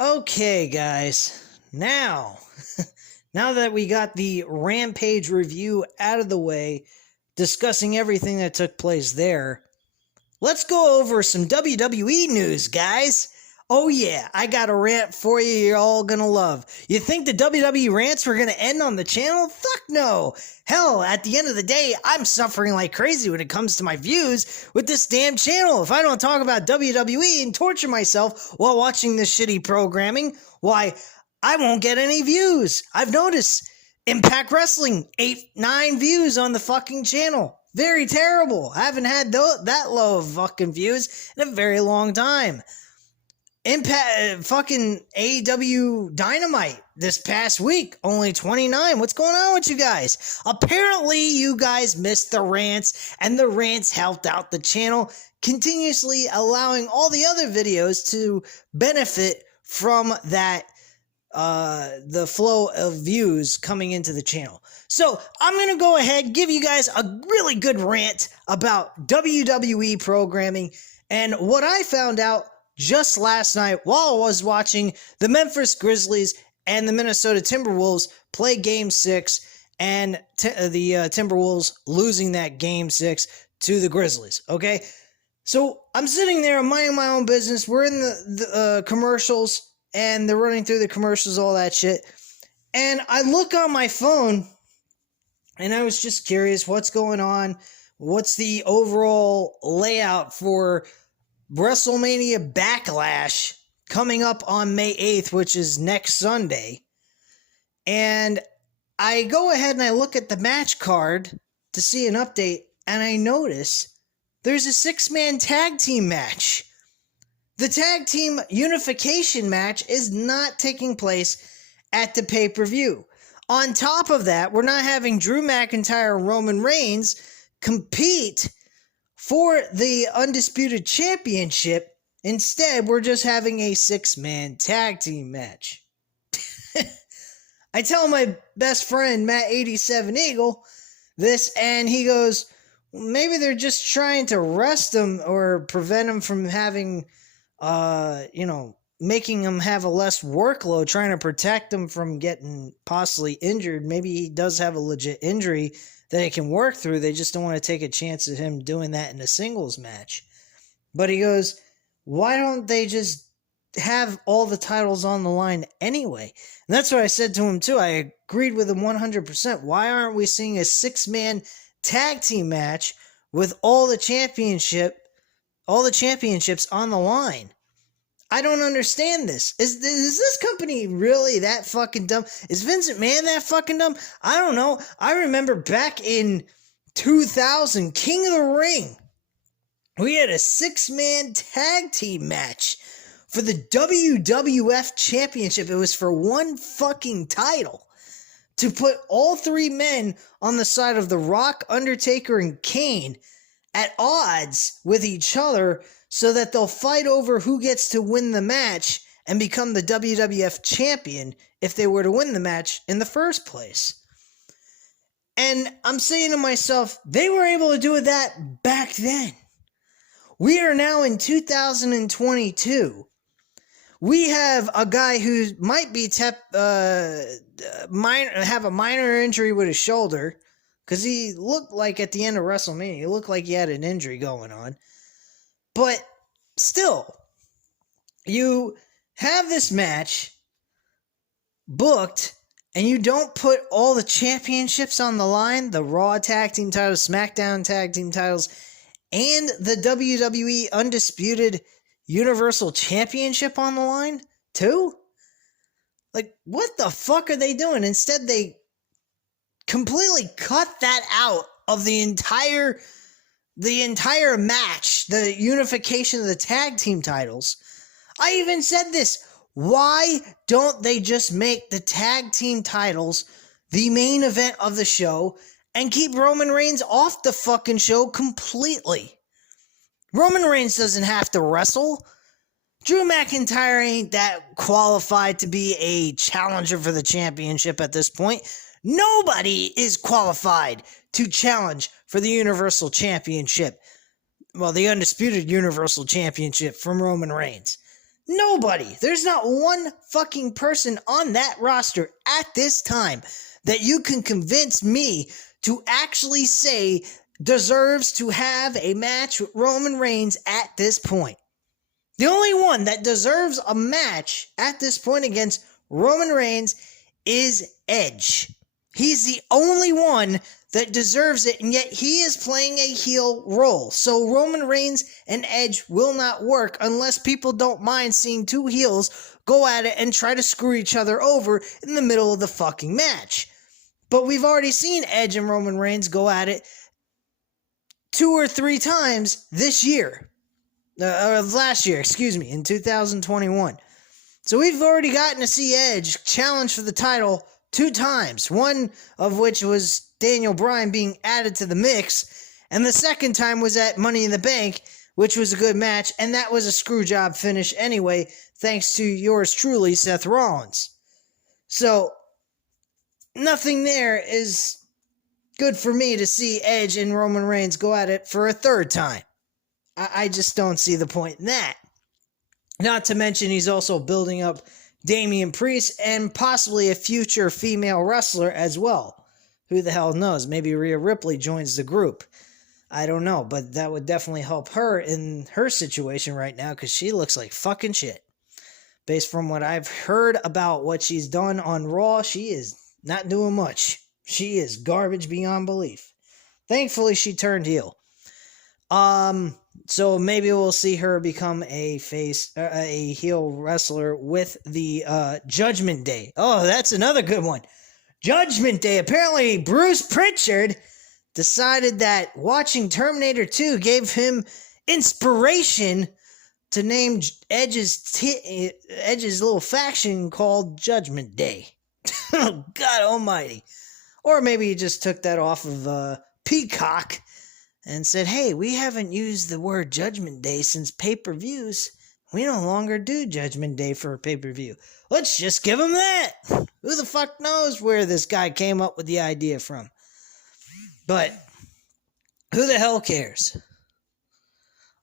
Okay, guys. Now, now that we got the Rampage review out of the way, discussing everything that took place there, let's go over some WWE news, guys. Oh yeah, I got a rant for you you're all gonna love. You think the WWE rants were gonna end on the channel? Fuck no. Hell, at the end of the day, I'm suffering like crazy when it comes to my views with this damn channel. If I don't talk about WWE and torture myself while watching this shitty programming, why, I won't get any views. I've noticed Impact Wrestling, 8-9 views on the fucking channel. Very terrible. I haven't had that low of fucking views in a very long time. Impact fucking AEW Dynamite this past week, only 29. What's going on with you guys? Apparently you guys missed the rants, and the rants helped out the channel, continuously allowing all the other videos to benefit from that the flow of views coming into the channel. So I'm going to go ahead, give you guys a really good rant about WWE programming and what I found out just last night while I was watching the Memphis Grizzlies and the Minnesota Timberwolves play Game 6 and the Timberwolves losing that Game 6 to the Grizzlies, okay? So I'm sitting there minding my own business. We're in the commercials, and they're running through the commercials, all that shit. And I look on my phone, and I was just curious, what's going on? What's the overall layout for WrestleMania Backlash coming up on May 8th, which is next Sunday? And I go ahead and I look at the match card to see an update, and I notice there's a 6-man tag team match. The tag team unification match is not taking place at the pay-per-view. On top of that, we're not having Drew McIntyre and Roman Reigns compete for the Undisputed Championship. Instead, we're just having a 6-man tag team match. I tell my best friend, Matt87Eagle, this, and he goes, maybe they're just trying to rest him or prevent him from having, making him have a less workload, trying to protect him from getting possibly injured. Maybe he does have a legit injury that he can work through. They just don't want to take a chance of him doing that in a singles match. But he goes, why don't they just have all the titles on the line anyway? And that's what I said to him too. I agreed with him 100%. Why aren't we seeing a 6-man tag team match with all the championships on the line? I don't understand this. Is this company really that fucking dumb? Is Vince McMahon that fucking dumb? I don't know. I remember back in 2000, King of the Ring, we had a 6-man tag team match for the WWF Championship. It was for one fucking title, to put all 3 men on the side of The Rock, Undertaker, and Kane at odds with each other, so that they'll fight over who gets to win the match and become the WWF champion if they were to win the match in the first place. And I'm saying to myself, they were able to do that back then. We are now in 2022. We have a guy who might be have a minor injury with his shoulder, because he looked like at the end of WrestleMania, he looked like he had an injury going on. But still, you have this match booked, and you don't put all the championships on the line, the Raw Tag Team titles, SmackDown Tag Team titles, and the WWE Undisputed Universal Championship on the line, too? Like, what the fuck are they doing? Instead, they completely cut that out of the entire match, the unification of the tag team titles. I even said this. Why don't they just make the tag team titles the main event of the show and keep Roman Reigns off the fucking show completely? Roman Reigns doesn't have to wrestle. Drew McIntyre ain't that qualified to be a challenger for the championship at this point. Nobody is qualified to challenge for the Universal Championship. Well, the Undisputed Universal Championship from Roman Reigns. Nobody. There's not one fucking person on that roster at this time that you can convince me to actually say deserves to have a match with Roman Reigns at this point. The only one that deserves a match at this point against Roman Reigns is Edge. He's the only one that deserves it, and yet he is playing a heel role. So Roman Reigns and Edge will not work unless people don't mind seeing two heels go at it and try to screw each other over in the middle of the fucking match. But we've already seen Edge and Roman Reigns go at it 2 or 3 times this year. Last year, in 2021. So we've already gotten to see Edge challenge for the title 2 times. One of which was Daniel Bryan being added to the mix. And the second time was at Money in the Bank, which was a good match. And that was a screwjob finish anyway, thanks to yours truly, Seth Rollins. So, nothing there is good for me to see Edge and Roman Reigns go at it for a 3rd time. I just don't see the point in that. Not to mention he's also building up Damian Priest and possibly a future female wrestler as well. Who the hell knows? Maybe Rhea Ripley joins the group. I don't know, but that would definitely help her in her situation right now because she looks like fucking shit. Based from what I've heard about what she's done on Raw, she is not doing much. She is garbage beyond belief. Thankfully, she turned heel. So maybe we'll see her become a heel wrestler with the Judgment Day. Oh, that's another good one. Judgment Day. Apparently, Bruce Pritchard decided that watching Terminator 2 gave him inspiration to name Edge's little faction called Judgment Day. Oh, God almighty. Or maybe he just took that off of Peacock and said, hey, we haven't used the word Judgment Day since pay-per-views. We no longer do Judgment Day for a pay-per-view. Let's just give him that. Who the fuck knows where this guy came up with the idea from? But who the hell cares?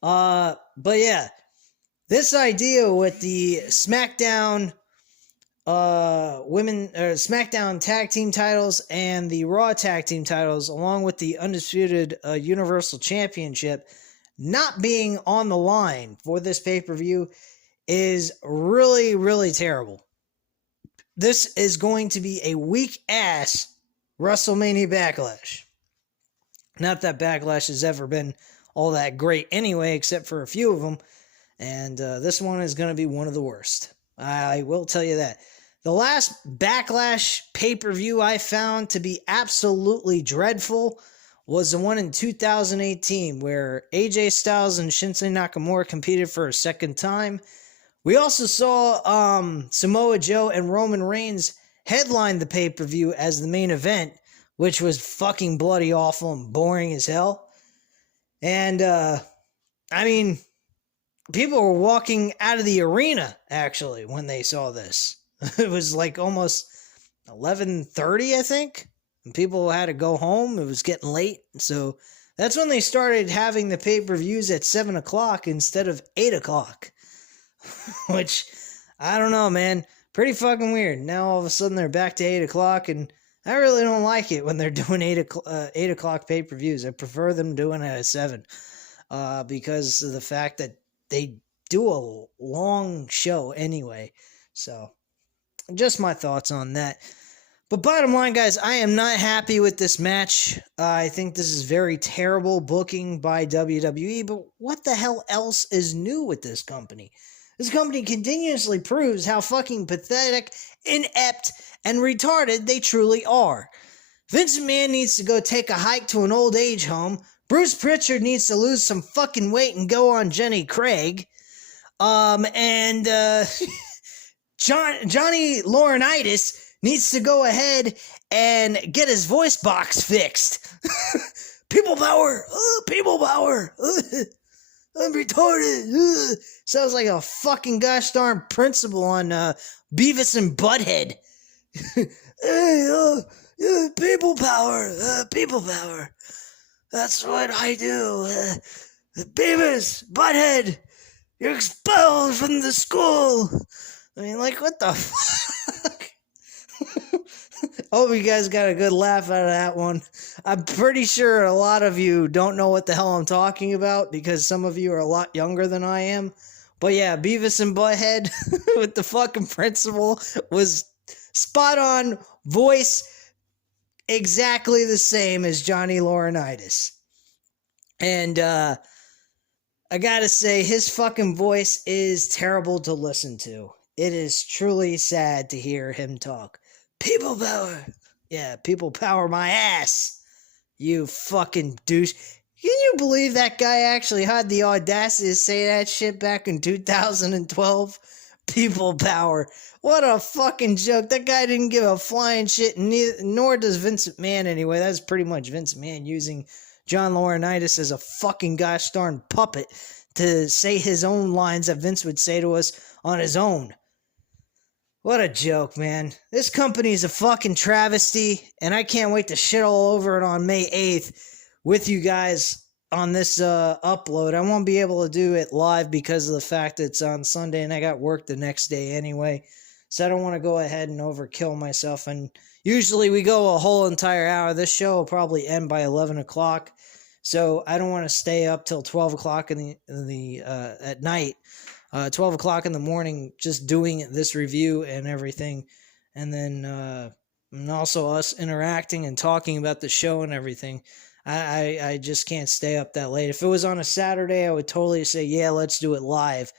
But yeah, this idea with the SmackDown SmackDown tag team titles and the Raw tag team titles, along with the undisputed Universal Championship not being on the line for this pay-per-view is really, really terrible. This is going to be a weak-ass WrestleMania Backlash. Not that Backlash has ever been all that great anyway, except for a few of them. And this one is going to be one of the worst. I will tell you that. The last Backlash pay-per-view I found to be absolutely dreadful was the one in 2018 where AJ Styles and Shinsuke Nakamura competed for a second time. We also saw Samoa Joe and Roman Reigns headline the pay-per-view as the main event, which was fucking bloody awful and boring as hell. And, I mean, people were walking out of the arena, actually, when they saw this. It was like almost 11:30, I think. And people had to go home. It was getting late. So that's when they started having the pay-per-views at 7 o'clock instead of 8 o'clock. Which, I don't know, man. Pretty fucking weird. Now all of a sudden they're back to 8 o'clock, and I really don't like it when they're doing 8 o'clock pay-per-views. I prefer them doing it at 7. Because of the fact that they do a long show anyway. So, just my thoughts on that. But bottom line, guys, I am not happy with this match. I think this is very terrible booking by WWE, but what the hell else is new with this company? This company continuously proves how fucking pathetic, inept, and retarded they truly are. Vince McMahon needs to go take a hike to an old age home. Bruce Pritchard needs to lose some fucking weight and go on Jenny Craig. Johnny Laurinaitis needs to go ahead and get his voice box fixed. People power! People power! I'm retarded! Sounds like a fucking gosh darn principal on Beavis and Butthead. Hey, people power! People power! That's what I do. Beavis, Butthead, You're expelled from the school. I mean, like, what the fuck? Hope you guys got a good laugh out of that one. I'm pretty sure a lot of you don't know what the hell I'm talking about because some of you are a lot younger than I am. But yeah, Beavis and Butthead with the fucking principal was spot on, voice exactly the same as Johnny Laurinaitis. And I gotta say, his fucking voice is terrible to listen to. It is truly sad to hear him talk. People power. Yeah, people power my ass. You fucking douche. Can you believe that guy actually had the audacity to say that shit back in 2012? People power. What a fucking joke. That guy didn't give a flying shit, nor does Vince McMahon anyway. That's pretty much Vince McMahon using John Laurinaitis as a fucking gosh darn puppet to say his own lines that Vince would say to us on his own. What a joke, man. This company's a fucking travesty, and I can't wait to shit all over it on May 8th with you guys on this upload. I won't be able to do it live because of the fact that it's on Sunday and I got work the next day anyway. So I don't want to go ahead and overkill myself. And usually we go a whole entire hour. This show will probably end by 11 o'clock. So I don't want to stay up till 12 o'clock at night. 12 o'clock in the morning just doing this review and everything. And then and also us interacting and talking about the show and everything. I just can't stay up that late. If it was on a Saturday, I would totally say, yeah, let's do it live.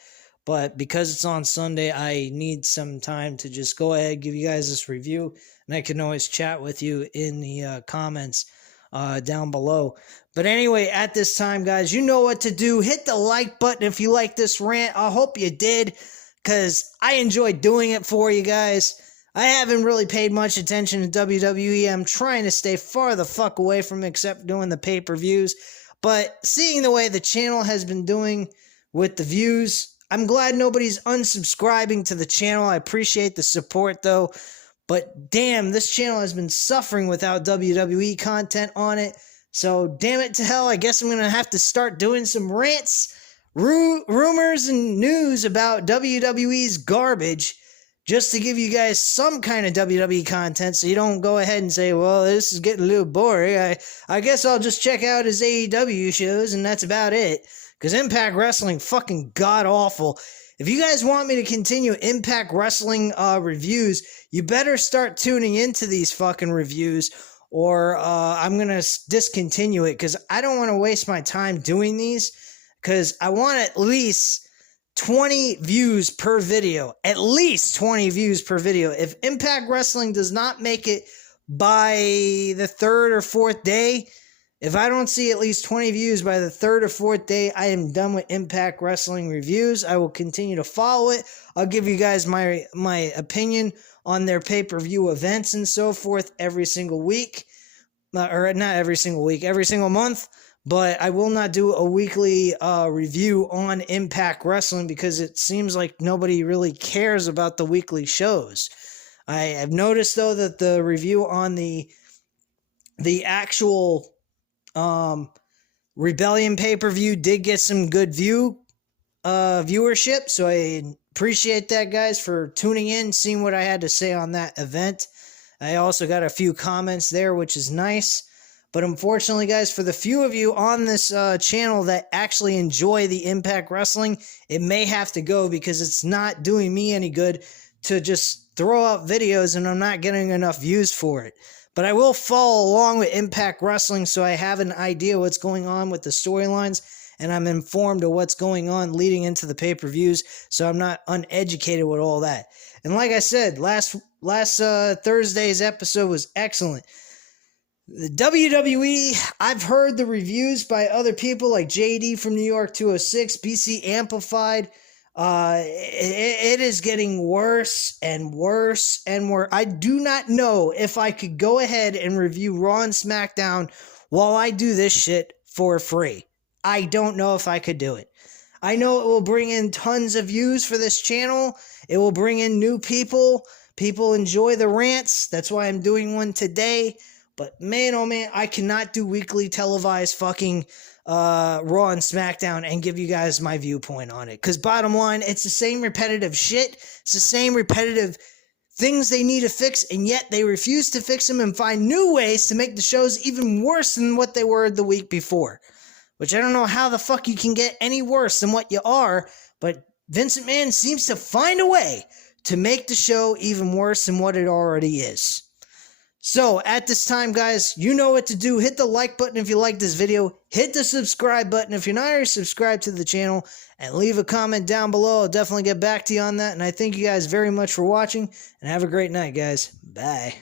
But because it's on Sunday, I need some time to just go ahead, give you guys this review. And I can always chat with you in the comments down below. But anyway, at this time, guys, you know what to do. Hit the like button if you like this rant. I hope you did, because I enjoyed doing it for you guys. I haven't really paid much attention to WWE. I'm trying to stay far the fuck away from it, except doing the pay-per-views. But seeing the way the channel has been doing with the views, I'm glad nobody's unsubscribing to the channel. I appreciate the support, though. But damn, this channel has been suffering without WWE content on it. So damn it to hell, I guess I'm going to have to start doing some rants, rumors, and news about WWE's garbage just to give you guys some kind of WWE content so you don't go ahead and say, well, this is getting a little boring. I guess I'll just check out his AEW shows and that's about it. Because Impact Wrestling fucking god-awful. If you guys want me to continue Impact Wrestling reviews, you better start tuning into these fucking reviews or I'm going to discontinue it because I don't want to waste my time doing these because I want at least 20 views per video. At least 20 views per video. If Impact Wrestling does not make it by the third or fourth day, if I don't see at least 20 views by the third or fourth day, I am done with Impact Wrestling reviews. I will continue to follow it. I'll give you guys my opinion on their pay-per-view events and so forth every single week. Or not every single week, every single month. But I will not do a weekly review on Impact Wrestling because it seems like nobody really cares about the weekly shows. I have noticed, though, that the review on the actual Rebellion pay-per-view did get some good viewership, so I appreciate that, guys, for tuning in, seeing what I had to say on that event. I also got a few comments there, which is nice, but unfortunately, guys, for the few of you on this channel that actually enjoy the Impact Wrestling, it may have to go because it's not doing me any good to just throw out videos and I'm not getting enough views for it. But I will follow along with Impact Wrestling so I have an idea what's going on with the storylines and I'm informed of what's going on leading into the pay-per-views so I'm not uneducated with all that. And like I said, last Thursday's episode was excellent. The WWE, I've heard the reviews by other people like JD from New York 206, BC Amplified. It is getting worse and worse and worse. I do not know if I could go ahead and review Raw and SmackDown while I do this shit for free. I don't know if I could do it. I know it will bring in tons of views for this channel. It will bring in new people. People enjoy the rants. That's why I'm doing one today. But man, oh man, I cannot do weekly televised fucking Raw and SmackDown and give you guys my viewpoint on it. Because bottom line, it's the same repetitive shit. It's the same repetitive things they need to fix, and yet they refuse to fix them and find new ways to make the shows even worse than what they were the week before. Which I don't know how the fuck you can get any worse than what you are, but Vince McMahon seems to find a way to make the show even worse than what it already is. So, at this time, guys, you know what to do. Hit the like button if you like this video. Hit the subscribe button if you're not already subscribed to the channel. And leave a comment down below. I'll definitely get back to you on that. And I thank you guys very much for watching. And have a great night, guys. Bye.